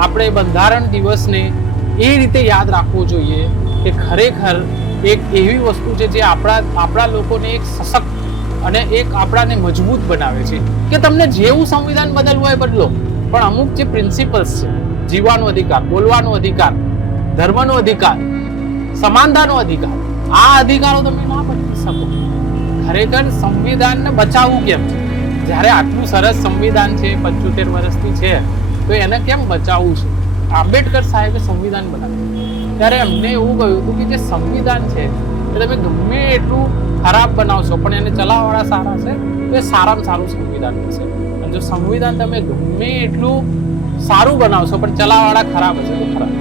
આપણે બંધારણ દિવસને એ રીતે યાદ રાખવો જોઈએ કે ખરેખર એક એવી વસ્તુ છે જે આપણા લોકોને એક સશક્ત અને એક આપણાને મજબૂત બનાવે છે કે તમને જેવું સંવિધાન બદલવું હોય બદલો, પણ અમુક જે પ્રિન્સિપલ્સ છે, જીવવાનો અધિકાર, બોલવાનો અધિકાર, ધર્મનો અધિકાર, સમાનતાનો અધિકાર, આ અધિકારો તમે ના બદલી શકો. ખરેખર સંવિધાનને બચાવવું કેમ છે? જ્યારે આટલું સરસ સંવિધાન છે, 75 વર્ષથી છે, તો એને કેમ બચાવવું છે? આંબેડકર સાહેબે સંવિધાન બનાવ્યું ત્યારે એમને એવું કહ્યું હતું કે જે સંવિધાન છે એ તમે ગમે એટલું ખરાબ બનાવશો પણ એને ચલાવવાળા સારા છે તો એ સારામાં સારું સંવિધાન હશે. અને જો સંવિધાન તમે ગમે એટલું સારું બનાવશો પણ ચલાવવાળા ખરાબ હશે તો ખરાબ.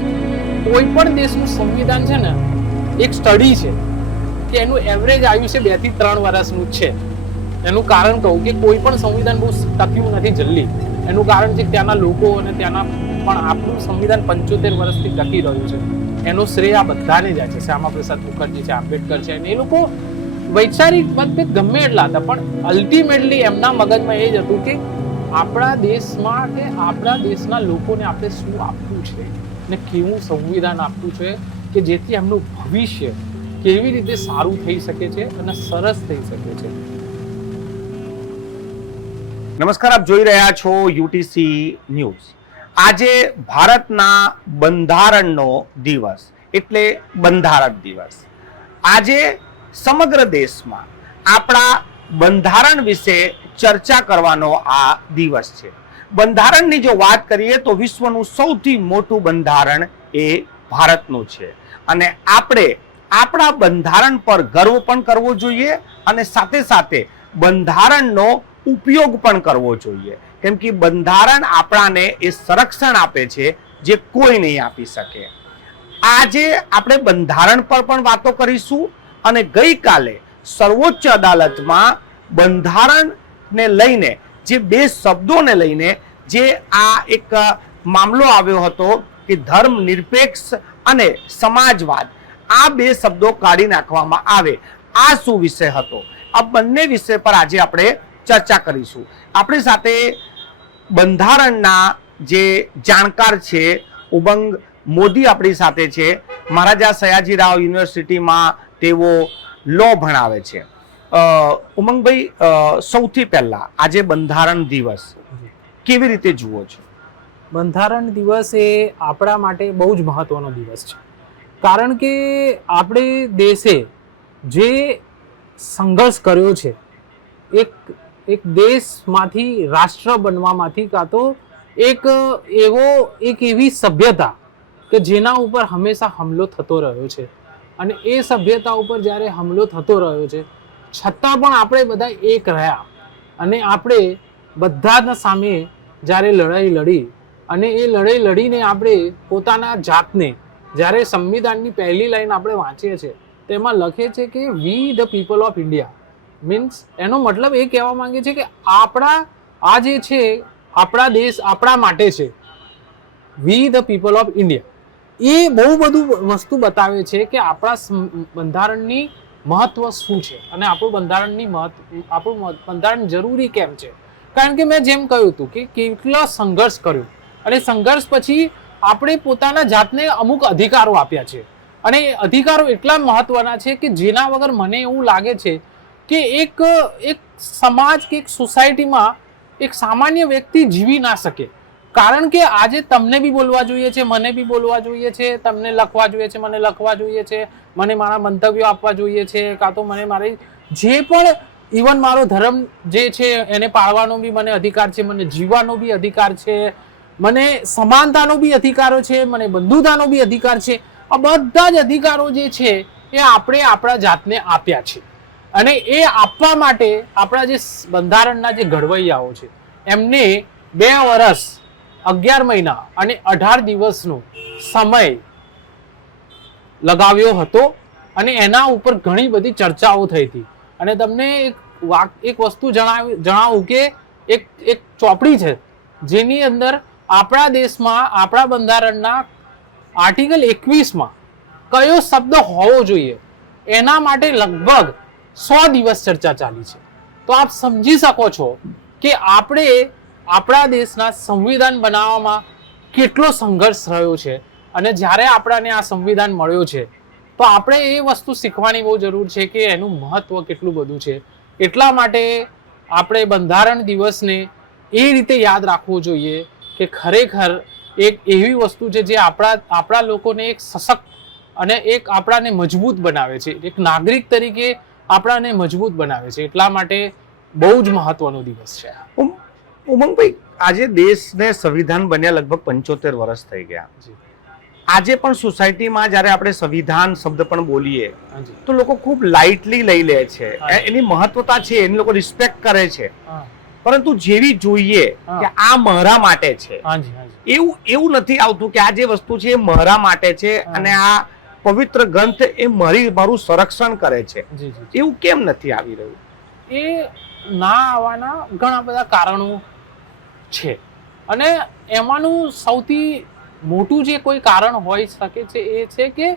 કોઈ પણ દેશનું સંવિધાન છે ને, એક સ્ટડી છે કે એનું એવરેજ આયુષ્ય 2 થી 3 વર્ષનું જ છે. એનું કારણ કહું કે કોઈ પણ સંવિધાન બહુ ટક્યું નથી જલ્દી. એનું કારણ છે કે ત્યાંના લોકો અને ત્યાંના પણ આપણું સંવિધાન 75 વર્ષથી ટકી રહ્યું છે. એનો શ્રેય આ બધાને જાય છે. શ્યામા પ્રસાદ મુખર્જી છે, આંબેડકર છે, અને એ લોકો વૈચારિક મતભેદ ગમે એટલા હતા પણ અલ્ટિમેટલી એમના મગજમાં એ જ હતું કે આપણા દેશમાં કે આપણા દેશના લોકોને આપણે શું આપવું છે ને કેવું સંવિધાન આપવું છે કે જેથી એમનું ભવિષ્ય કેવી રીતે સારું થઈ શકે છે અને સરસ થઈ શકે છે. નમસ્કાર, આપ જોઈ રહ્યા છો યુટીસી ન્યૂઝ. આજે ભારતના બંધારણનો દિવસ એટલે બંધારણ દિવસ. આજે સમગ્ર દેશમાં આપણા બંધારણ વિશે ચર્ચા કરવાનો આ દિવસ છે. બંધારણની જો વાત કરીએ તો વિશ્વનું સૌથી મોટું બંધારણ એ ભારતનું છે અને આપણે આપણા બંધારણ પર ગર્વ પણ કરવો જોઈએ અને સાથે સાથે બંધારણનો ઉપયોગ પણ કરવો જોઈએ, કેમ કે બંધારણ આપણાને એ સંરક્ષણ આપે છે જે કોઈ નહીં આપી શકે. આજે આપણે બંધારણ પર પણ વાતો કરીશું અને ગઈકાલે સર્વોચ્ચ અદાલતમાં બંધારણને લઈને જે 2 શબ્દોને લઈને જે આ એક મામલો આવ્યો હતો કે ધર્મ નિરપેક્ષ અને સમાજવાદ, આ 2 શબ્દો કાઢી નાખવામાં આવે, આ શું વિષય હતો? આ બંને વિષય પર આજે આપણે ચર્ચા કરીશું. આપણી સાથે બંધારણના જે જાણકાર છે ઉમંગ મોદી આપણી સાથે છે. મહારાજા સયાજીરાવ યુનિવર્સિટીમાં તેઓ લો ભણાવે છે. ઉમંગભાઈ, સૌથી પહેલા આજે બંધારણ દિવસ કેવી રીતે જુઓ છો? બંધારણ દિવસ એ આપણા માટે બહુ જ મહત્વનો દિવસ છે, કારણ કે આપણે દેશે જે સંઘર્ષ કર્યો છે એક દેશમાંથી રાષ્ટ્ર બનવામાંથી, કાં તો એક એવી સભ્યતા કે જેના ઉપર હંમેશા હુમલો થતો રહ્યો છે અને એ સભ્યતા ઉપર જ્યારે હુમલો થતો રહ્યો છે છતાં પણ આપણે બધા એક રહ્યા અને આપણે બધાના સામે જ્યારે લડાઈ લડી અને એ લડાઈ લડીને આપણે પોતાના જાતને, જ્યારે સંવિધાનની પહેલી લાઈન આપણે વાંચીએ છીએ તેમાં લખે છે કે વી the people of India, means એનો મતલબ એ કહેવા માંગે છે કે આ જે છે આપણા દેશ આપણા માટે છે. We the people of India એ બહુ બધું વસ્તુ બતાવે છે કે આપણા બંધારણની મહત્વ શું છે અને આપણું બંધારણ જરૂરી કેમ છે. કારણ કે મેં જેમ કહ્યું હતું કે કેટલો સંઘર્ષ કર્યો અને સંઘર્ષ પછી આપણે પોતાના જાતને અમુક અધિકારો આપ્યા છે અને એ અધિકારો એટલા મહત્વના છે કે જેના વગર મને એવું લાગે છે કે એક સમાજ કે એક સોસાયટીમાં એક સામાન્ય વ્યક્તિ જીવી ના શકે. કારણ કે આજે તમને બી બોલવા જોઈએ છે, મને બી બોલવા જોઈએ છે, તમને લખવા જોઈએ છે, મને લખવા જોઈએ છે, મને મારા મંતવ્યો આપવા જોઈએ છે, કાં તો મને મારી જે પણ ઇવન મારો ધર્મ જે છે એને પાળવાનો બી મને અધિકાર છે, મને જીવવાનો બી અધિકાર છે, મને સમાનતાનો બી અધિકારો છે, મને બંધુતાનો બી અધિકાર છે. આ બધા જ અધિકારો જે છે એ આપણે આપણા જાતને આપ્યા છે અને એ આપવા માટે આપણા જે બંધારણના જે ઘડવૈયાઓ છે એમને 2 વર્ષ 11 મહિના અને 18 દિવસનો સમય લગાવ્યો હતો અને એના ઉપર ઘણી બધી ચર્ચાઓ થઈ હતી. અને તમને એક વસ્તુ જણાવું કે એક ચોપડી છે જેની અંદર આપણા દેશમાં આપણા બંધારણના આર્ટિકલ 21માં કયો શબ્દ હોવો જોઈએ એના માટે લગભગ 100 દિવસ ચર્ચા ચાલી છે. તો આપ સમજી શકો છો કે આપણે આપણા દેશના સંવિધાન બનાવવામાં કેટલો સંઘર્ષ રહ્યો છે. અને જ્યારે આપણાને આ સંવિધાન મળ્યો છે તો આપણે એ વસ્તુ શીખવાની બહુ જરૂર છે કે એનું મહત્વ કેટલું બધું છે. એટલા માટે આપણે બંધારણ દિવસને એ રીતે યાદ રાખવું જોઈએ કે ખરેખર એક એવી વસ્તુ છે જે આપણા લોકોને એક સશક્ત અને એક આપણાને મજબૂત બનાવે છે. એક નાગરિક તરીકે આપણાને મજબૂત બનાવે છે. એટલા માટે બહુ જ મહત્વનો દિવસ છે. ઉમંગભાઈ, આજે દેશને સંવિધાન બન્યા લગભગ 75 વર્ષ થઈ ગયા. આજે પણ સોસાયટીમાં જ્યારે આપણે સંવિધાન શબ્દ પણ બોલીએ તો લોકો ખૂબ લાઇટલી લઈ લે છે. એની મહત્વતા છે, એની લોકો રિસ્પેક્ટ કરે છે, પરંતુ જેવી જોઈએ કે આ મારા માટે છે એવું નથી આવતું કે આ જે વસ્તુ છે એ મારા માટે છે અને આ પવિત્ર ગ્રંથ એ મારું સંરક્ષણ કરે છે. એવું કેમ નથી આવી રહ્યું? એ ના આવવાના ઘણા બધા કારણો છે અને એમાંનું સૌથી મોટું જે કોઈ કારણ હોઈ શકે છે એ છે કે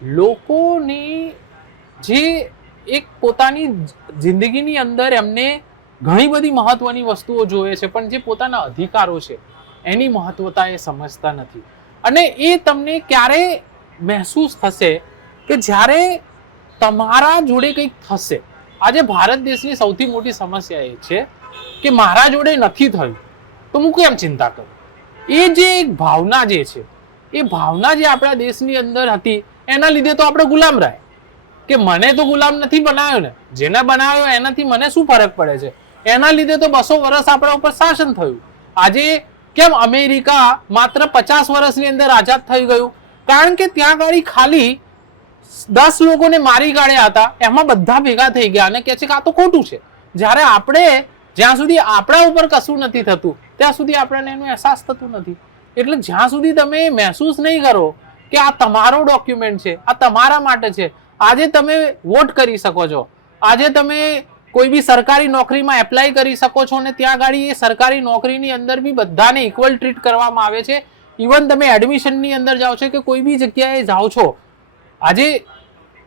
લોકોની જે એક પોતાની જિંદગીની અંદર એમને ઘણી બધી મહત્વની વસ્તુઓ જોઈએ છે, પણ જે પોતાના અધિકારો છે એની મહત્વતા એ સમજતા નથી. અને એ તમને ક્યારે મહેસૂસ થશે કે જ્યારે તમારા જોડે કંઈક થશે. આજે ભારત દેશની સૌથી મોટી સમસ્યા એ છે કે મારા જોડે નથી થયું તો હું કેમ ચિંતા કરું. એ જે એક ભાવના જે છે એ ભાવના જે આપણા દેશની અંદર હતી એના લીધે તો આપણે ગુલામ રહ્યા કે મને તો ગુલામ નથી બનાવ્યો ને, જેને બનાવ્યો એનાથી મને શું ફરક પડે છે. એના લીધે તો 200 વર્ષ આપણા ઉપર શાસન થયું. આજે કેમ અમેરિકા માત્ર 50 વર્ષની અંદર આઝાદ થઈ ગયું? કારણ કે ત્યાં ગાડી ખાલી 10 લોકોને મારી કાઢ્યા હતા, એમાં બધા ભેગા થઈ ગયા અને કહે છે કે આ તો ખોટું છે. જ્યારે આપણે જ્યાં સુધી આપણા ઉપર કશું નથી થતું ત્યાં સુધી આપણને એનો અહેસાસ થતું નથી. એટલે જ્યાં સુધી તમે મહેસૂસ નહીં કરો કે આ તમારો ડોક્યુમેન્ટ છે, આ તમારા માટે છે. આજે તમે વોટ કરી શકો છો, આજે તમે કોઈ બી સરકારી નોકરીમાં એપ્લાય કરી શકો છો અને ત્યાં ગાડી એ સરકારી નોકરીની અંદર બી બધાને ઇક્વલ ટ્રીટ કરવામાં આવે છે. ઇવન તમે એડમિશનની અંદર જાઓ છો કે કોઈ બી જગ્યાએ જાઓ છો, આજે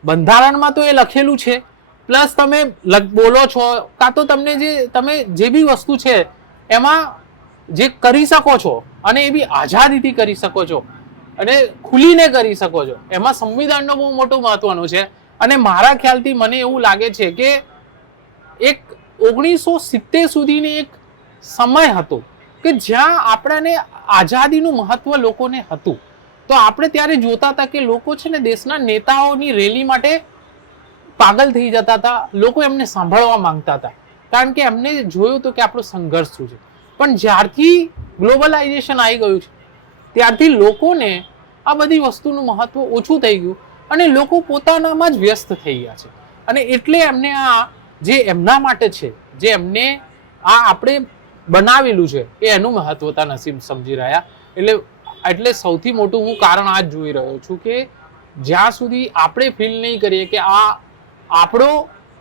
બંધારણમાં તો એ લખેલું છે, પ્લસ તમે બોલો છો કાં તો તમને તમે જે બી વસ્તુ છે એમાં જે કરી શકો છો અને એ બી આઝાદીથી કરી શકો છો અને ખુલીને કરી શકો છો. એમાં સંવિધાનનો બહુ મોટો મહત્વનો છે. અને મારા ખ્યાલથી મને એવું લાગે છે કે એક 1970 સુધીની એક સમય હતો કે જ્યાં આપણાને આઝાદીનું મહત્વ લોકોને હતું. તો આપણે ત્યારે જોતા હતા કે લોકો છે ને દેશના નેતાઓની રેલી માટે પાગલ થઈ જતા હતા. લોકો એમને સાંભળવા માંગતા હતા કારણ કે એમને જોયું હતું કે આપણો સંઘર્ષ શું છે. પણ જ્યારથી ગ્લોબલાઇઝેશન આવી ગયું છે ત્યારથી લોકોને આ બધી વસ્તુનું મહત્વ ઓછું થઈ ગયું અને લોકો પોતાનામાં જ વ્યસ્ત થઈ ગયા છે. અને એટલે એમને આ જે એમના માટે છે, જે એમને આ આપણે બનાવેલું છે એ એનું મહત્વતા નથી સમજી રહ્યા. એટલે સૌથી મોટું હું કારણ આ જ જોઈ રહ્યો છું કે જ્યાં સુધી આપણે ફીલ નહીં કરીએ કે આ આપણો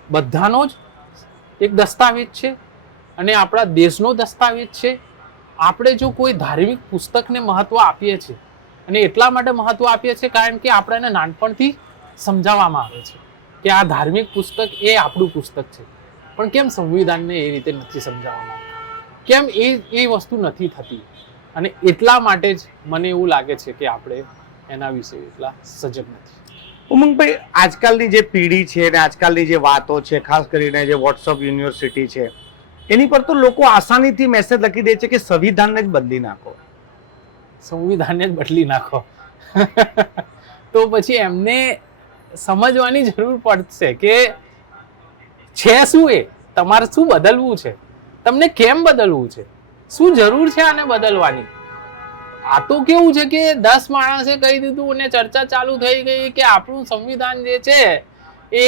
બધાનો જ એક દસ્તાવેજ છે અને આપણા દેશનો દસ્તાવેજ છે. આપણે જો કોઈ ધાર્મિક પુસ્તકને મહત્વ આપીએ છીએ અને એટલા માટે મહત્વ આપીએ છીએ કારણ કે આપણને નાનપણથી સમજાવવામાં આવે છે કે આ ધાર્મિક પુસ્તક એ આપણું પુસ્તક છે. પણ કેમ સંવિધાનને એ રીતે નથી સમજાવવામાં આવતું? કેમ એ વસ્તુ નથી થતી? અને એટલા માટે જ મને એવું લાગે છે કે આપણે એના વિશે એટલા સજગ નથી. ઉમંગભાઈ, આજકાલની જે પેઢી છે અને આજકાલની જે વાતો છે, ખાસ કરીને જે વોટ્સઅપ યુનિવર્સિટી છે એની પર તો લોકો આસાનીથી મેસેજ લખી દે છે કે સંવિધાનને જ બદલી નાખો. સંવિધાનને જ બદલી નાખો તો પછી એમને સમજવાની જરૂર પડશે કે છે શું, એ તમારે શું બદલવું છે, તમને કેમ બદલવું છે, શું જરૂર છે આને બદલવાની. આ તો કેવું છે કે 10 માણસે કહી દીધું અને ચર્ચા ચાલુ થઈ ગઈ કે આપણું સંવિધાન જે છે એ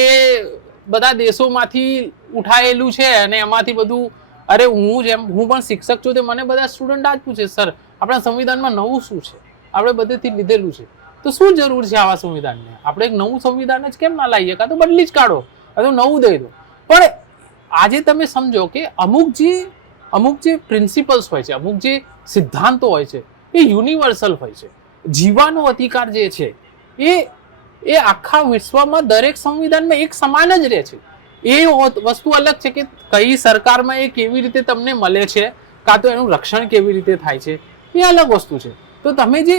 બધા દેશોમાંથી ઉઠાયેલું છે અને એમાંથી બધું. અરે હું પણ શિક્ષક છું તો મને બધા સ્ટુડન્ટ આ જ પૂછે, સર આપણા સંવિધાનમાં નવું શું છે, આપણે બધેથી લીધેલું છે તો શું જરૂર છે આવા સંવિધાનને? આપણે એક નવું સંવિધાન જ કેમ ના લાવીએ? કાં તો બદલી જ કાઢો, કાં તો નવું દઈ દો. પણ આજે તમે સમજો કે અમુક જે પ્રિન્સિપલ્સ હોય છે, અમુક જે સિદ્ધાંતો હોય છે એ યુનિવર્સલ હોય છે. જીવવાનો અધિકાર જે છે એ આખા વિશ્વમાં દરેક સંવિધાનમાં એક સમાન જ રહે છે. એ વસ્તુ અલગ છે કે કઈ સરકારમાં એ કેવી રીતે તમને મળે છે કાં તો એનું રક્ષણ કેવી રીતે થાય છે એ અલગ વસ્તુ છે. તો તમે જે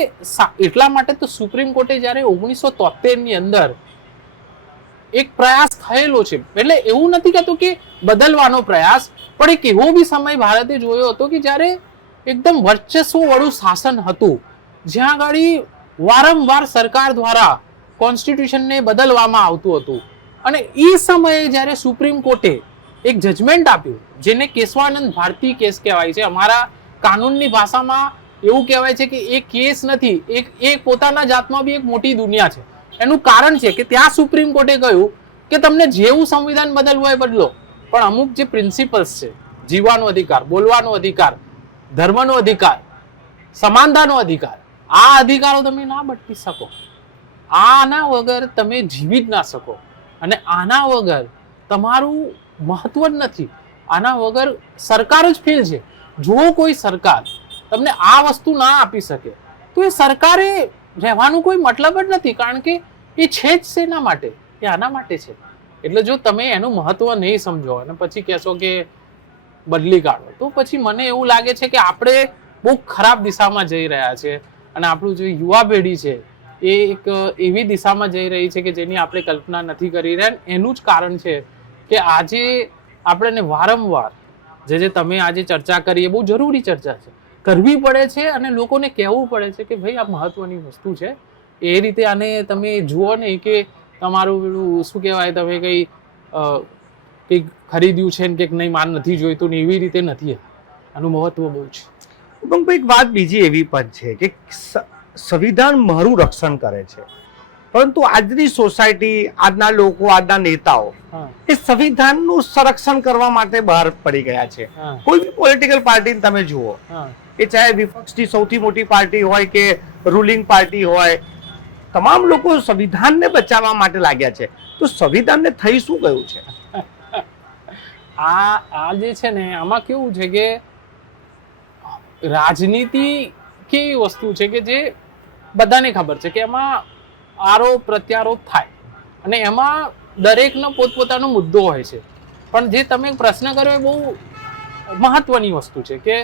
એટલા માટે તો સુપ્રીમ કોર્ટે જ્યારે 1973 ની અંદર એક પ્રયાસ થયેલો છે, એટલે એવું નથી કહેતું કે બદલવાનો પ્રયાસ, પણ એક એવો બી સમય ભારતે જોયો હતો કે જ્યારે એકદમ વર્ચસ્વ વાળું શાસન હતું, જ્યાં આગળ વારંવાર સરકાર દ્વારા કોન્સ્ટિટ્યુશનને બદલવામાં આવતું હતું. અને એ સમયે જ્યારે સુપ્રીમ કોર્ટે એક જજમેન્ટ આપ્યું, જેને કેશવાનંદ ભારતી કેસ કહેવાય છે, અમારા કાનૂનની ભાષામાં એવું કહેવાય છે કે એ કેસ નથી, એક પોતાના જાતમાં બી એક મોટી દુનિયા છે. એનું કારણ છે કે ત્યાં સુપ્રીમ કોર્ટે કહ્યું કે તમને જેવું સંવિધાન બદલવું હોય બદલો, પણ અમુક જે પ્રિન્સિપલ્સ છે, જીવવાનો અધિકાર, બોલવાનો અધિકાર, ધર્મનો અધિકાર, સમાનતાનો અધિકાર, આ અધિકારો તમે ના બદલી શકો. આના વગર તમે જીવી જ ના શકો, અને આના વગર તમારું મહત્વ જ નથી. આના વગર સરકાર જ ફેલ છે. જો કોઈ સરકાર તમને આ વસ્તુ ના આપી શકે તો એ સરકારે રહેવાનું કોઈ મતલબ જ નથી, કારણ કે એ છે જ શેના માટે? એ આના માટે છે. એટલે જો તમે એનું મહત્વ નહીં સમજો અને પછી કહેશો કે બદલી કાઢો, તો પછી મને એવું લાગે છે કે આપણે બહુ ખરાબ દિશામાં જઈ રહ્યા છે. અને આપણું જે યુવા પેઢી છે એ એક એવી દિશામાં જઈ રહી છે કે જેની આપણે કલ્પના નથી કરી રહ્યા. એનું જ કારણ છે કે આજે આપણે વારંવાર જે તમે આજે ચર્ચા કરી એ બહુ જરૂરી ચર્ચા છે, કરવી પડે છે અને લોકોને કહેવું પડે છે કે ભાઈ આ મહત્વની વસ્તુ છે. એ રીતે આને તમે જુઓ નહીં કે તમારું પેલું શું કહેવાય, તમે કંઈક ખરીદ્યું છે ને કંઈક નહીં, માન નથી જોઈતું ને એવી રીતે નથી. આનું મહત્વ બહુ છે. પણ એક વાત બીજી એવી પણ છે કે સંવિધાન મારું રક્ષણ કરે છે, પરંતુ આજની સોસાયટી, આજના લોકો, આજના નેતાઓ એ સંવિધાનનું સંરક્ષણ કરવા માટે બહાર પડી ગયા છે. કોઈ બી પોલિટિકલ પાર્ટીને તમે જુઓ, એ ચાહે વિપક્ષની સૌથી મોટી પાર્ટી હોય કે રૂલિંગ પાર્ટી હોય, તમામ લોકો સંવિધાનને બચાવવા માટે લાગ્યા છે. તો સંવિધાનને થઈ શું ગયું છે? આ જે છે ને, આમાં કેવું છે કે રાજનીતિ કેવી વસ્તુ છે કે જે બધાને ખબર છે કે એમાં આરોપ પ્રત્યારોપ થાય અને એમાં દરેકનો પોતપોતાનો મુદ્દો હોય છે. પણ જે તમે પ્રશ્ન કર્યો એ બહુ મહત્વની વસ્તુ છે કે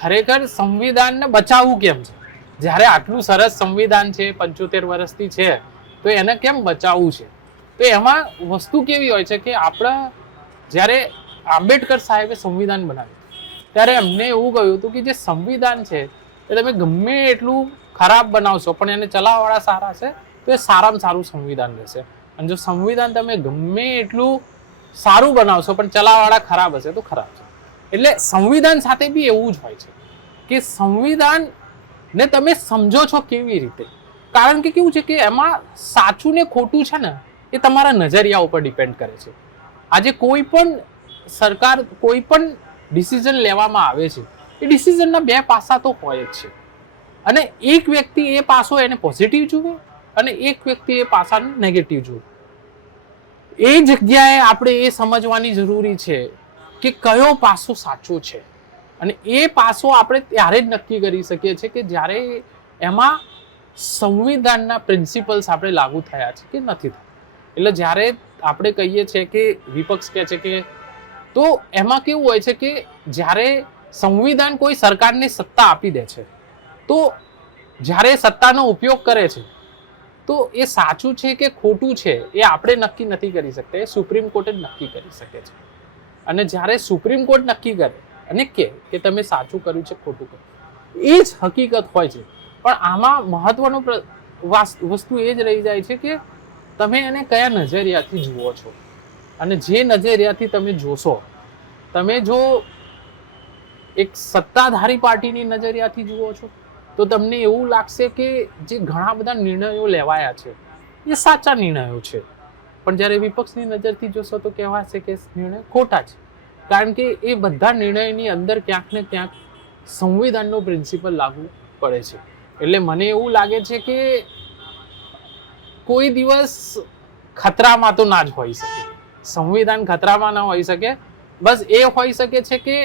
ખરેખર સંવિધાનને બચાવવું કેમ છે? જ્યારે આટલું સરસ સંવિધાન છે, 75 વર્ષથી છે, તો એને કેમ બચાવવું છે? તો એમાં વસ્તુ કેવી હોય છે કે આપણા જ્યારે આંબેડકર સાહેબે સંવિધાન બનાવ્યું ત્યારે એમને એવું કહ્યું હતું કે જે સંવિધાન છે એ તમે ગમે એટલું ખરાબ બનાવશો પણ એને ચલાવવાવાળા સારા છે તો એ સારામાં સારું સંવિધાન રહેશે. અને જો સંવિધાન તમે ગમે એટલું સારું બનાવશો પણ ચલાવવાવાળા ખરાબ હશે તો ખરાબ છે. એટલે સંવિધાન સાથે બી એવું જ હોય છે કે સંવિધાન ને તમે સમજો છો કેવી રીતે? કારણ કે કેવું છે કે એમાં સાચું ને ખોટું છે ને એ તમારા નજરિયા ઉપર ડિપેન્ડ કરે છે. આજે કોઈ પણ સરકાર કોઈ પણ ડિસિઝન લેવામાં આવે છે, એ ડિસિઝનના બે પાસા તો હોય જ છે. અને એક વ્યક્તિ એ પાસો એને પોઝિટિવ જુએ અને એક વ્યક્તિ એ પાસાને નેગેટિવ જુએ. એ જગ્યાએ આપણે એ સમજવાની જરૂરી છે કે કયો પાસો સાચો છે. અને એ પાસો આપણે ત્યારે જ નક્કી કરી શકીએ છીએ કે જ્યારે એમાં સંવિધાનના પ્રિન્સિપલ્સ આપણે લાગુ થયા છે કે નથી થયા. એટલે જ્યારે આપણે કહીએ છીએ કે વિપક્ષ કહે છે કે, તો એમાં કેવું હોય છે કે જ્યારે સંવિધાન કોઈ સરકારને સત્તા આપી દે છે, તો જ્યારે સત્તાનો ઉપયોગ કરે છે તો એ સાચું છે કે ખોટું છે એ આપણે નક્કી નથી કરી શકતા, એ સુપ્રીમ કોર્ટ જ નક્કી કરી શકે છે. અને જ્યારે સુપ્રીમ કોર્ટ નક્કી કરે અને કે તમે સાચું કર્યું છે, ખોટું કર્યું, એ જ હકીકત હોય છે. પણ આમાં મહત્વનું વસ્તુ એ જ રહી જાય છે કે તમે એને કયા નજરિયાથી જુઓ છો. અને જે નજરિયાથી તમે જોશો, તમે જો એક સત્તાધારી પાર્ટીની નજરિયાથી જુઓ છો તો તમને એવું લાગશે કે જે ઘણા બધા નિર્ણયો લેવાયા છે એ સાચા નિર્ણયો છે. પણ જ્યારે વિપક્ષની નજરથી જોશો તો કહેવાશે કે નિર્ણય ખોટા છે, કારણ કે એ બધા નિર્ણયની અંદર ક્યાંક ને ક્યાંક સંવિધાનનો પ્રિન્સિપલ લાગુ પડે છે. એટલે મને એવું લાગે છે કે કોઈ દિવસ ખતરામાં તો ના જ હોઈ શકે, સંવિધાન ખતરામાં ના હોઈ શકે. બસ એ હોઈ શકે છે કે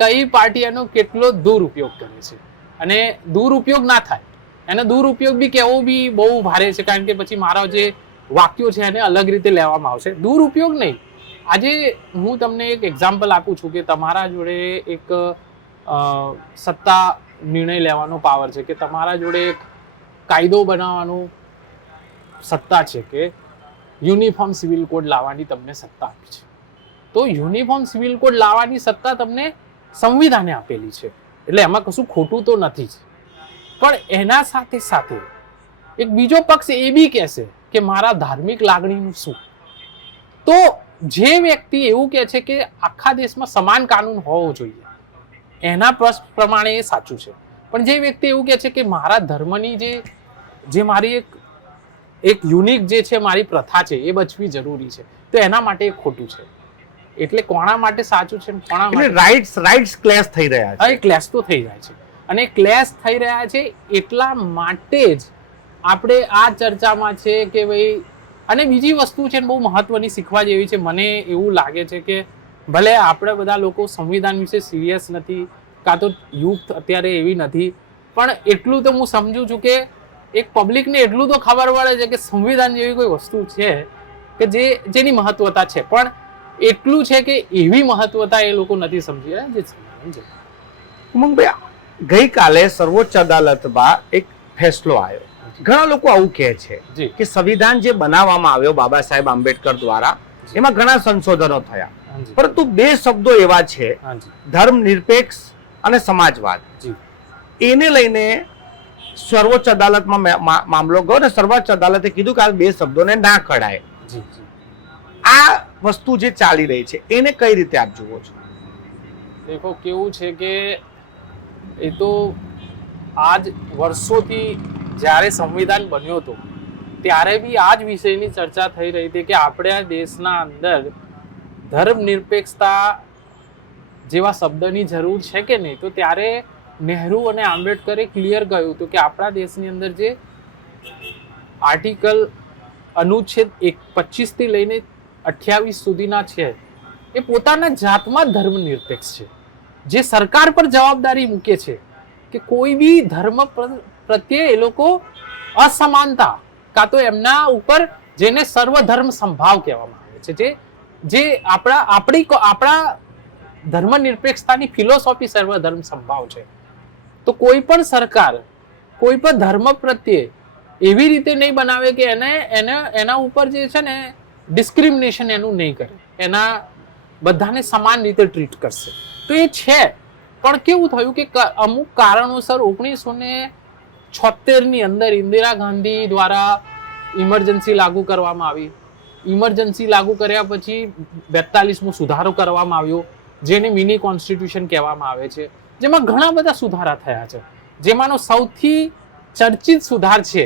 કઈ પાર્ટી એનો કેટલો દુરુપયોગ કરે છે. અને દુરુપયોગ ના થાય, એને દુરુપયોગ બી કહેવો બી બહુ ભારે છે, કારણ કે પછી મારા જે વાક્યો છે એને અલગ રીતે લેવામાં આવશે. દુરુપયોગ નહીં. આજે હું તમને એક એક્ઝામ્પલ આપું છું કે તમારા જોડે એક સત્તા નિર્ણય લેવાનો પાવર છે, કે તમારા જોડે એક કાયદો બનાવવાનું સત્તા છે, કે યુનિફોર્મ સિવિલ કોડ લાવવાની તમને સત્તા આપી છે. તો યુનિફોર્મ સિવિલ કોડ લાવવાની સત્તા તમને સંવિધાને આપેલી છે, એટલે એમાં કશું ખોટું તો નથી જ. પણ એના સાથે સાથે એક બીજો પક્ષ એ બી કહેશે કે મારા ધાર્મિક લાગણીનું શું. તો જે વ્યક્તિ એવું કહે છે કે આખા દેશમાં સમાન કાનૂન હોવો જોઈએ, એના પ્રમાણે એ સાચું છે. પણ જે વ્યક્તિ એવું કહે છે કે મારા ધર્મની જે મારી એક યુનિક જે છે મારી પ્રથા છે એ બચવી જરૂરી છે, તો એના માટે એ ખોટું છે. એટલે કોના માટે સાચું છે, કોના માટે રાઇટ્સ ક્લેશ થઈ રહ્યા છે. ક્લેશ તો થઈ રહ્યા છે, અને ક્લેશ થઈ રહ્યા છે એટલા માટે જ આપણે આ ચર્ચામાં છે કે ભાઈ. અને બીજી વસ્તુ છે બહુ મહત્વની શીખવા જેવી છે. મને એવું લાગે છે કે ભલે આપણે બધા લોકો સંવિધાન વિશે સિરિયસ નથી, કાં તો યુથ અત્યારે એવી નથી, પણ એટલું તો હું સમજુ છું કે એક પબ્લિકને એટલું તો ખબર પડે છે કે સંવિધાન જેવી કોઈ વસ્તુ છે કે જેની મહત્વતા છે, પણ એટલું છે કે એવી મહત્વતા એ લોકો નથી સમજી રહ્યા જે સમજે. ઉમંગભાઈ, ગઈકાલે સર્વોચ્ચ અદાલતમાં એક ફેસલો આવ્યો. ઘણા લોકો આવું કહે છે કે સંવિધાન જે બનાવવામાં આવ્યો બાબા સાહેબ આંબેડકર દ્વારા, એમાં ઘણા સંશોધનો થયા, પરંતુ બે શબ્દો એવા છે, ધર્મ નિરપેક્ષ અને સમાજવાદ. એને લઈને સર્વોચ્ચ અદાલતમાં મામલો ગયો ને સર્વોચ્ચ અદાલતે કીધું કે આ બે શબ્દોને ના કઢાય. આ વસ્તુ જે ચાલી રહી છે એને કઈ રીતે આપ જુઓ છો? દેખો કેવું છે કે એ તો આજ વર્ષોથી જ્યારે સંવિધાન બન્યો હતો ત્યારે બી આ જ વિષયની ચર્ચા થઈ રહી હતી કે આપણા દેશના અંદર ધર્મ નિરપેક્ષતા જેવા શબ્દની જરૂર છે કે નહીં. તો ત્યારે નહેરુ અને આંબેડકરે ક્લિયર કહ્યું હતું કે આપણા દેશની અંદર જે આર્ટિકલ અનુચ્છેદ 25 થી લઈને 28 સુધીના છે એ પોતાના જાતમાં ધર્મ નિરપેક્ષ છે, જે સરકાર પર જવાબદારી મૂકે છે કે કોઈ બી ધર્મ પ્રત્યે એ લોકો અસમાનતા કાં તો એમના ઉપર જેને સર્વધર્મ સંભાવ કહેવામાં આવે છે, જે આપણા ધર્મ નિરપેક્ષતાની ફિલોસોફી સર્વધર્મ સંભાવ છે. તો કોઈ પણ સરકાર કોઈ પણ ધર્મ પ્રત્યે એવી રીતે નહીં બનાવે કે એના ઉપર જે છે ને ડિસ્ક્રિમિનેશન એનું નહીં કરે, એના બધાને સમાન રીતે ટ્રીટ કરશે. તો એ છે, પણ કેવું થયું કે અમુક કારણોસર 1976 ની અંદર ઇન્દિરા ગાંધી દ્વારા ઇમરજન્સી લાગુ કરવામાં આવી. ઇમરજન્સી લાગુ કર્યા પછી 42મો સુધારો કરવામાં આવ્યો, જેને મિની કોન્સ્ટિટ્યુશન કહેવામાં આવે છે, જેમાં ઘણા બધા સુધારા થયા છે. જેમાંનો સૌથી ચર્ચિત સુધાર છે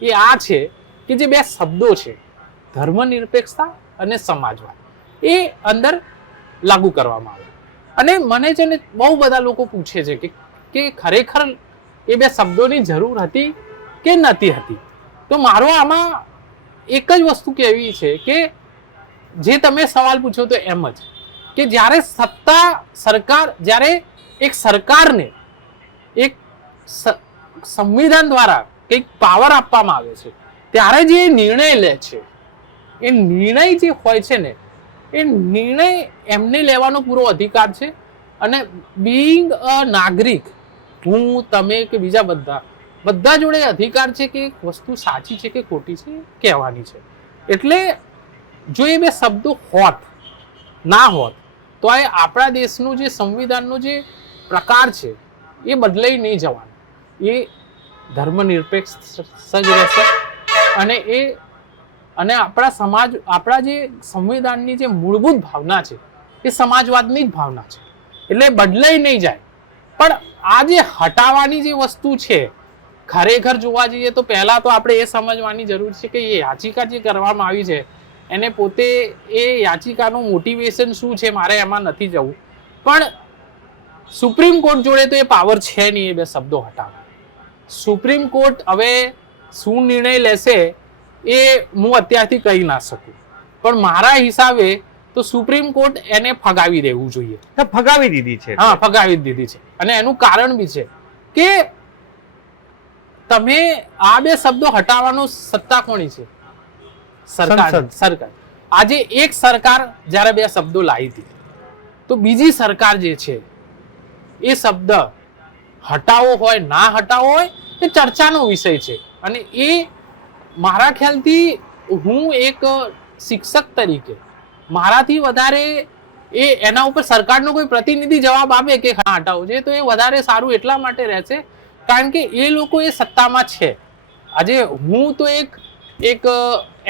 એ આ છે કે જે બે શબ્દો છે, ધર્મનિરપેક્ષતા અને સમાજવાદ, એ અંદર લાગુ કરવામાં આવે. અને મને છે ને બહુ બધા લોકો પૂછે છે કે ખરેખર એ બે શબ્દોની જરૂર હતી કે નથી હતી. તો મારો આમાં એક જ વસ્તુ કહેવી છે કે જે તમે સવાલ પૂછો તો એમ જ કે જ્યારે જ્યારે એક સરકારને એક સંવિધાન દ્વારા કંઈક પાવર આપવામાં આવે છે, ત્યારે જે નિર્ણય લે છે એ નિર્ણય જે હોય છે ને એ નિર્ણય એમને લેવાનો પૂરો અધિકાર છે. અને બીઈંગ અ નાગરિક, હું તમે કે બીજા બધા જોડે અધિકાર છે કે વસ્તુ સાચી છે કે ખોટી છે કહેવાની છે. એટલે જો એ બે શબ્દો ના હોત તો આ આપણા દેશનું જે સંવિધાનનો જે પ્રકાર છે એ બદલાઈ નહીં જવાનો. એ ધર્મનિરપેક્ષ જ રહેશે અને આપણા જે સંવિધાનની જે મૂળભૂત ભાવના છે એ સમાજવાદની જ ભાવના છે, એટલે બદલાઈ નહીં જાય. પણ આ જે હટાવવાની જે વસ્તુ છે, ખરેખર જોવા જઈએ તો પહેલા તો આપણે એ સમજવાની જરૂર છે કે એ યાચિકા જે કરવામાં આવી છે એને પોતે એ યાચિકાનું મોટિવેશન શું છે, મારે એમાં નથી જવું, પણ સુપ્રીમ કોર્ટ જોડે તો એ પાવર છે નહીં એ બે શબ્દો હટાવવા. સુપ્રીમ કોર્ટ હવે શું નિર્ણય લેશે એ હું અત્યારથી કહી ના શકું, પણ મારા હિસાબે તો સુપ્રીમ કોર્ટ એને ફગાવી દેવું જોઈએ. ફગાવી દીધી છે. હા, ફગાવી દીધી છે. અને એનું કારણ બી છે કે તમે આ બે શબ્દો હટાવવાનો સત્તા કોની છે? સરકાર. આજે એક સરકાર જ્યારે બે શબ્દો લાવી હતી તો બીજી સરકાર જે છે એ શબ્દ હટાવો હોય ના હટાવો હોય એ ચર્ચાનો વિષય છે. અને એ મારા ખ્યાલથી હું એક શિક્ષક તરીકે મારાથી વધારે એના ઉપર સરકારનો કોઈ પ્રતિનિધિ જવાબ આપે કે હા હટાવો છે તો એ વધારે સારું એટલા માટે રહેશે કારણ કે એ લોકો એ સત્તામાં છે. આજે હું તો એક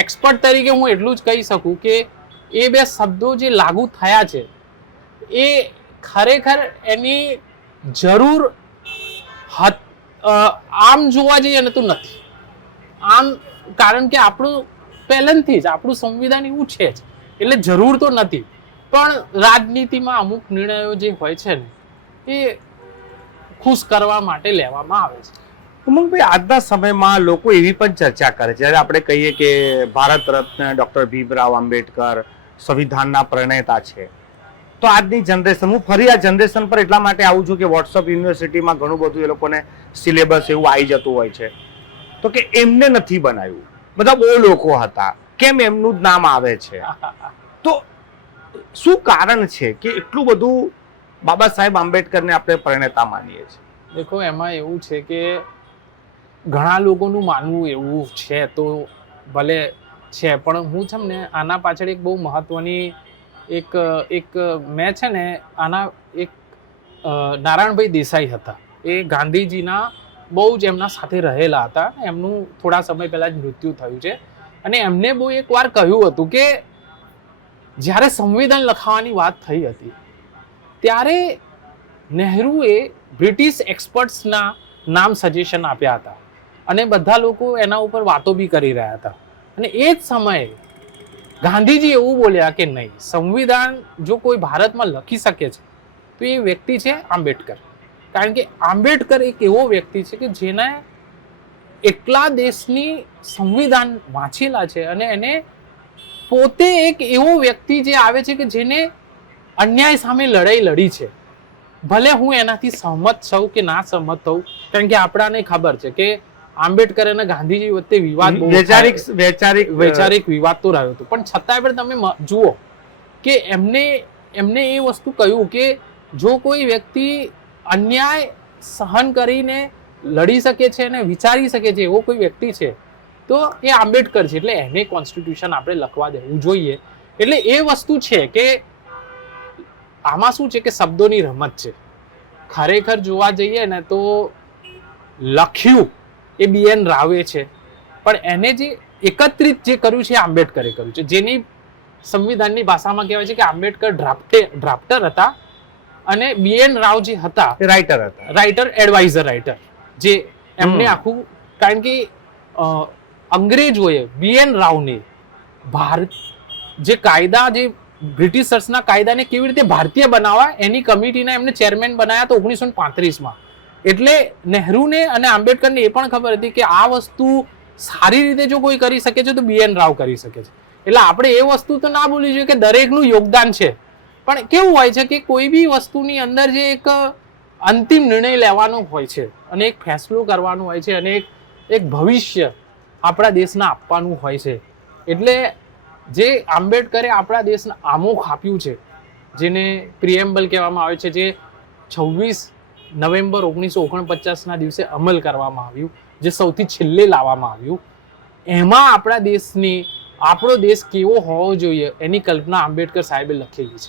એક્સપર્ટ તરીકે હું એટલું જ કહી શકું કે એ બે શબ્દો જે લાગુ થયા છે એ ખરેખર એની જરૂર આમ જોવા જઈએ ને તો નથી. આમ કારણ કે આપણું પહેલેથી જ આપણું સંવિધાન એવું છે જ એટલે જરૂર તો નથી. પણ રાજનીતિમાં અમુક નિર્ણયો જે હોય છે ને એ ખુશ કરવા માટે લેવામાં આવે છે. ઉમંગભાઈ, આજના સમયમાં લોકો એવી પણ ચર્ચા કરે છે, જ્યારે આપણે કહીએ કે ભારત રત્ન ડોક્ટર ભીમરાવ આંબેડકર સંવિધાનના પ્રણેતા છે, તો આજની જનરેશન, હું ફરી આ જનરેશન પર એટલા માટે આવું છું કે વોટ્સઅપ યુનિવર્સિટીમાં ઘણું બધું એ લોકોને સિલેબસ એવું આવી જતું હોય છે, તો કે એમને નથી બનાવ્યું, બધા બહુ લોકો હતા, કેમ એમનું જ નામ આવે છે? તો શું કારણ છે કે એટલું બધું બાબા સાહેબ આંબેડકરને આપણે પ્રણેતા માનીએ છીએ? દેખો, એમાં એવું છે કે ઘણા લોકોનું માનવું એવું છે તો ભલે છે, પણ હું છે ને આના પાછળ એક બહુ મહત્વની એક મેં છે ને આના એક નારાયણભાઈ દેસાઈ હતા, એ ગાંધીજીના બહુ જ એમના સાથે રહેલા હતા. એમનું થોડા સમય પહેલા જ મૃત્યુ થયું છે અને એમને બહુ એક વાર કહ્યું હતું કે જ્યારે સંવિધાન લખવાની વાત થઈ હતી ત્યારે નહેરુએ બ્રિટિશ એક્સપર્ટ્સના નામ સજેશન આપ્યા હતા અને બધા લોકો એના ઉપર વાતો બી કરી રહ્યા હતા. અને એ જ સમયે ગાંધીજી એવું બોલ્યા કે નહીં, સંવિધાન જો કોઈ ભારતમાં લખી શકે છે તો એ વ્યક્તિ છે આંબેડકર. કારણ કે આંબેડકર એક એવો વ્યક્તિ છે કે જેને એટલા દેશની સંવિધાન વાંચેલા છે અને એને પોતે એક એવો વ્યક્તિ જે આવે છે કે જેને અન્યાય સામે લડાઈ લડી છે. ભલે હું એનાથી સહમત છું કે ના સહમત થઉં, કારણ કે આપણાને ખબર છે કે આંબેડકર અને ગાંધીજી વચ્ચે વિવાદ વૈચારિક વિવાદ તો રહ્યો હતો, પણ છતાંય પણ તમે જુઓ કે એમને એ વસ્તુ કહ્યું કે જો કોઈ વ્યક્તિ અન્યાય સહન કરીને લડી શકે છે અને વિચારી શકે છે એવો કોઈ વ્યક્તિ છે તો એ આંબેડકર છે. એટલે એને કોન્સ્ટિટ્યુશન આપણે લખવા દેવું જોઈએ. એટલે એ વસ્તુ છે કે આમાં શું છે કે શબ્દોની રમત છે. ખરેખર જોવા જઈએ ને તો લખ્યું એ BN રાવે છે, પણ એને જે એકત્રિત જે કર્યું છે આંબેડકરે કર્યું છે, જેની સંવિધાનની ભાષામાં કહેવાય છે કે આંબેડકર ડ્રાફ્ટર હતા અને BN રાવ જે હતા રાઇટર, એડવાઇઝર રાઇટર, જે એમને આખું, કારણ કે અંગ્રેજોએ BN રાવને ભારત જે કાયદા, જે બ્રિટિશર્સના કાયદાને કેવી રીતે ભારતીય બનાવવા એની કમિટીના એમને ચેરમેન બનાવ્યા તો 1935માં. એટલે નહેરુને અને આંબેડકરને એ પણ ખબર હતી કે આ વસ્તુ સારી રીતે જો કોઈ કરી શકે છે તો BN રાવ કરી શકે છે. એટલે આપણે એ વસ્તુ તો ના ભૂલવી જોઈએ કે દરેકનું યોગદાન છે, પણ કેવું હોય છે કે કોઈ બી વસ્તુની અંદર જે એક અંતિમ નિર્ણય લેવાનો હોય છે અને એક ફેસલો કરવાનો હોય છે અને એક ભવિષ્ય આપણા દેશના આપવાનું હોય છે. એટલે જે આંબેડકરે આપણા દેશને આમોખ આપ્યું છે, જેને પ્રિએમ્બલ કહેવામાં આવે છે, જે 26 નવેમ્બર 1949ના દિવસે અમલ કરવામાં આવ્યું, જે સૌથી છેલ્લે લાવવામાં આવ્યું, એમાં આપણા દેશની, આપણો દેશ કેવો હોવો જોઈએ એની કલ્પના આંબેડકર સાહેબે લખેલી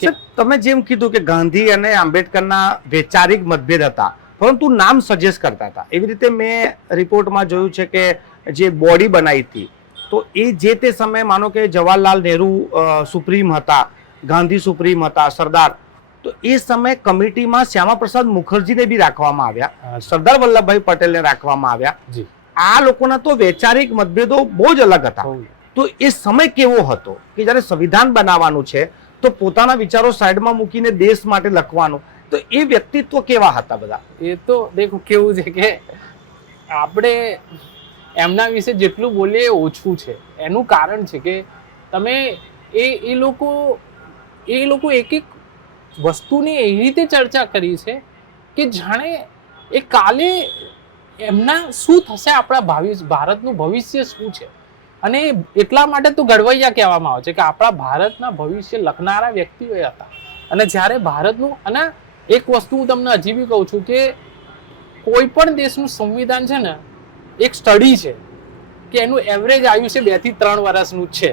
છે. તમે જેમ કીધું કે ગાંધી અને આંબેડકરના વૈચારિક મતભેદ હતા, પરંતુ નામ સજેસ્ટ કરતા હતા. એવી રીતે મેં રિપોર્ટમાં જોયું છે કે જે બોડી બનાવી હતી તો એ જે તે સમયે માનો કે જવાહરલાલ નહેરુ સુપ્રીમ હતા, ગાંધી સુપ્રીમ હતા, સરદાર, તો એ સમયે કમિટીમાં શ્યામા પ્રસાદ મુખર્જીને બી રાખવામાં આવ્યા, સરદાર વલ્લભભાઈ પટેલને રાખવામાં આવ્યા. આ લોકોના તો વૈચારિક મતભેદો બહુ જ અલગ હતા. તો એ સમય કેવો હતો કે જ્યારે સંવિધાન બનાવવાનું છે તો પોતાના વિચારો સાઈડમાં મૂકીને દેશ માટે લખવાનું, તો એ વ્યક્તિત્વ કેવા હતા બધા? એ તો દેખો કેવું છે કે આપણે એમના વિશે જેટલું બોલીએ ઓછું છે. એનું કારણ છે કે તમે એ લોકો એક એક વસ્તુની એવી રીતે ચર્ચા કરી છે કે જાણે એ કાલે એમના શું થશે, આપણા ભારતનું ભવિષ્ય શું છે. અને એટલા માટે તો ઘડવૈયા કહેવામાં આવે છે કે આપણા ભારતના ભવિષ્ય લખનારા વ્યક્તિઓ હતા. અને જ્યારે ભારતનું, અને એક વસ્તુ હું તમને હજી બી કહું છું કે કોઈ પણ દેશનું સંવિધાન છે ને એક સ્ટડી છે કે એનું એવરેજ આયુષ્ય 2 થી 3 વર્ષનું જ છે.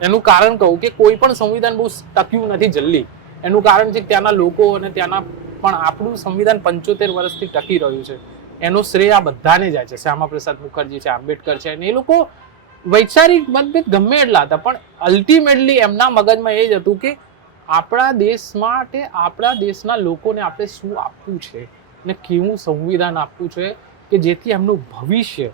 એનું કારણ કહું કે કોઈ પણ સંવિધાન બહુ ટક્યું નથી જલ્દી. એનું કારણ છે કે ત્યાંના લોકો અને ત્યાંના પણ આપણું સંવિધાન 75 વર્ષથી ટકી રહ્યું છે. એનો શ્રેય આ બધાને જાય છે. શ્યામા પ્રસાદ મુખર્જી છે, આંબેડકર છે, અને એ લોકો વૈચારિક મતભેદ ગમે એટલા હતા, પણ અલ્ટિમેટલી એમના મગજમાં એ જ હતું કે આપણા દેશ માટે, આપણા દેશના લોકોને આપણે શું આપવું છે અને કેવું સંવિધાન આપવું છે કે જેથી એમનું ભવિષ્ય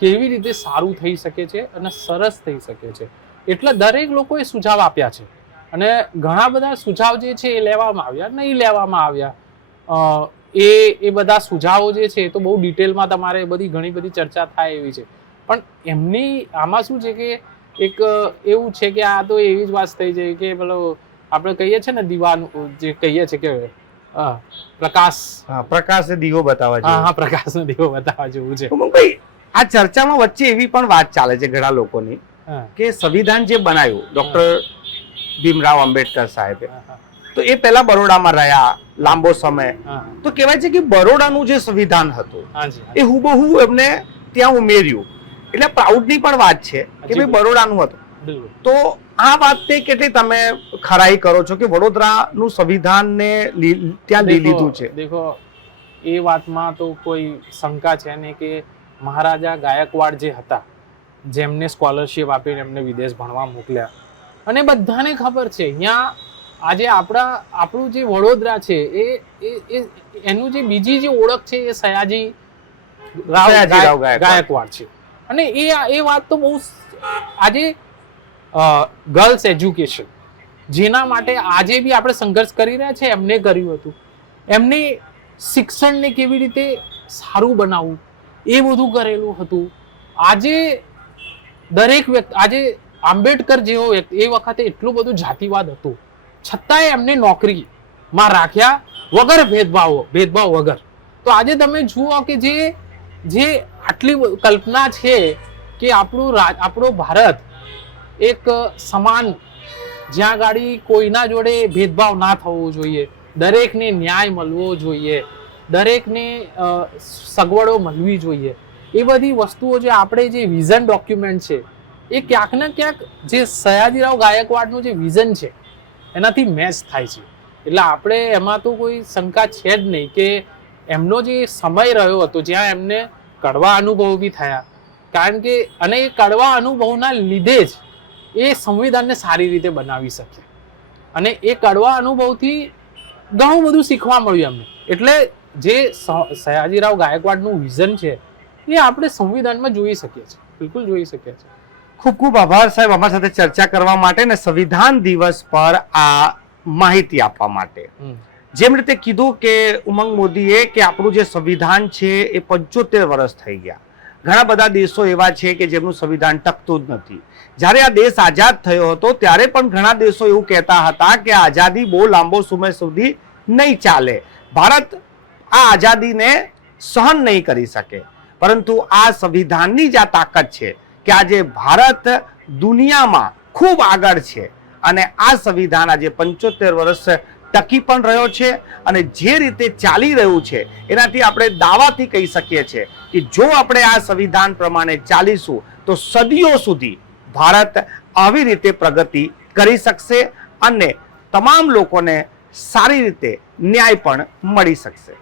કેવી રીતે સારું થઈ શકે છે અને સરસ થઈ શકે છે. એટલે દરેક લોકોએ સુઝાવ આપ્યા છે અને ઘણા બધા સુઝાવ જે છે એ લેવામાં આવ્યા, નહીં લેવામાં આવ્યા. એ બધા સુઝાવો જે છે એ તો બહુ ડિટેલમાં તમારે ઘણી બધી ચર્ચા થાય એવી છે. પણ એમની આમાં શું છે કે એક એવું છે કે આ તો એવી જ વાત થઈ જાય કે પેલો આપણે કહીએ છીએ ને દીવાનું જે કહીએ છીએ કે પ્રકાશે દીવો બતાવવા જેવું. હા, પ્રકાશનો દીવો બતાવવા જેવું છે. ઉમંગભાઈ, આ ચર્ચામાં વચ્ચે એવી પણ વાત ચાલે છે ઘણા લોકોની કે સંવિધાન જે બનાવ્યું ડોક્ટર ભીમરાવ આંબેડકર સાહેબે, તો એ પહેલા બરોડામાં રહ્યા લાંબો સમય. તો કહેવાય છે કે બરોડાનું જે સંવિધાન હતું એ હુબહુ એમને ત્યાં ઉમેર્યું. એટલે પ્રાઉડની પણ વાત છે કે ભાઈ બરોડાનું હતું. તો આ વાતને કેટલી તમે ખરાઈ કરો છો કે વડોદરાનું સંવિધાનને ત્યાં લઈ લીધું છે? દેખો, એ વાતમાં તો કોઈ શંકા છે નહીં કે મહારાજા ગાયકવાડ જે હતા, જેમને સ્કોલરશિપ આપીને એમને વિદેશ ભણવા મોકલ્યા, અને બધાને ખબર છે અહીંયા આજે આપણું જે વડોદરા છે એ એનું જે બીજી જે ઓળખ છે એ સયાજી રાવ ગાયકવાડ છે. અને એ વાત તો બહુ આજે ગર્લ્સ એજ્યુકેશન જેના માટે આજે બી આપણે સંઘર્ષ કરી રહ્યા છે એમને કર્યું હતું. એમને શિક્ષણને કેવી રીતે સારું બનાવવું એ બધું કરેલું હતું. આજે દરેક વ્યક્તિ, આજે આંબેડકર જેવો વ્યક્તિ, એ વખતે એટલું બધું જાતિવાદ હતું છતાંય એમને નોકરીમાં રાખ્યા વગર ભેદભાવ વગર. તો આજે તમે જુઓ કે જે આટલી કલ્પના છે કે આપણો ભારત એક સમાન, જ્યાં ગાડી કોઈના જોડે ભેદભાવ ના થવો જોઈએ, દરેકને ન્યાય મળવો જોઈએ, દરેકને સગવડો મળવી જોઈએ. એ બધી વસ્તુઓ જે આપણે જે વિઝન ડોક્યુમેન્ટ છે એ ક્યાંક ને ક્યાંક જે સયાજીરાવ ગાયકવાડનું જે વિઝન છે એનાથી મેચ થાય છે. એટલે આપણે એમાં તો કોઈ શંકા છે જ નહીં કે એમનો જે સમય રહ્યો હતો જ્યાં એમને કડવા અનુભવ બી થયા, કારણ કે અને એ કડવા અનુભવના લીધે જ એ સંવિધાનને સારી રીતે બનાવી શકે. અને એ કડવા અનુભવથી ઘણું બધું શીખવા મળ્યું એમને. એટલે જે સયાજીરાવ ગાયકવાડનું વિઝન છે એ આપણે સંવિધાનમાં જોઈ શકીએ છીએ, બિલકુલ જોઈ શકીએ છીએ. ખૂબ ખૂબ આભાર સાહેબ અમારી સાથે ચર્ચા કરવા માટે ને સંવિધાન દિવસ પર આ માહિતી આપવા માટે. જેમ રીતે કીધું કે ઉમંગ મોદીએ કે આપણું જે સંવિધાન છે એ 75 વર્ષ થઈ ગયા. ઘણા બધા દેશો એવા છે કે જેમનું સંવિધાન ટકતું જ નથી. જ્યારે આ દેશ આઝાદ થયો હતો ત્યારે પણ ઘણા દેશો એવું કહેતા હતા કે આઝાદી બહુ લાંબો સમય સુધી નહીં ચાલે, ભારત આ આઝાદીને સહન નહીં કરી શકે. પરંતુ આ સંવિધાનની જ આ તાકાત છે કે આજે ભારત દુનિયામાં ખૂબ આગળ છે અને આ સંવિધાન આજે 75 વર્ષ ટકી પણ રહ્યો છે. અને જે રીતે ચાલી રહ્યું છે એનાથી આપણે દાવાથી કહી શકીએ છીએ કે જો આપણે આ સંવિધાન પ્રમાણે ચાલીશું તો સદીઓ સુધી ભારત આવી રીતે પ્રગતિ કરી શકશે અને તમામ લોકોને સારી રીતે ન્યાય પણ મળી શકશે.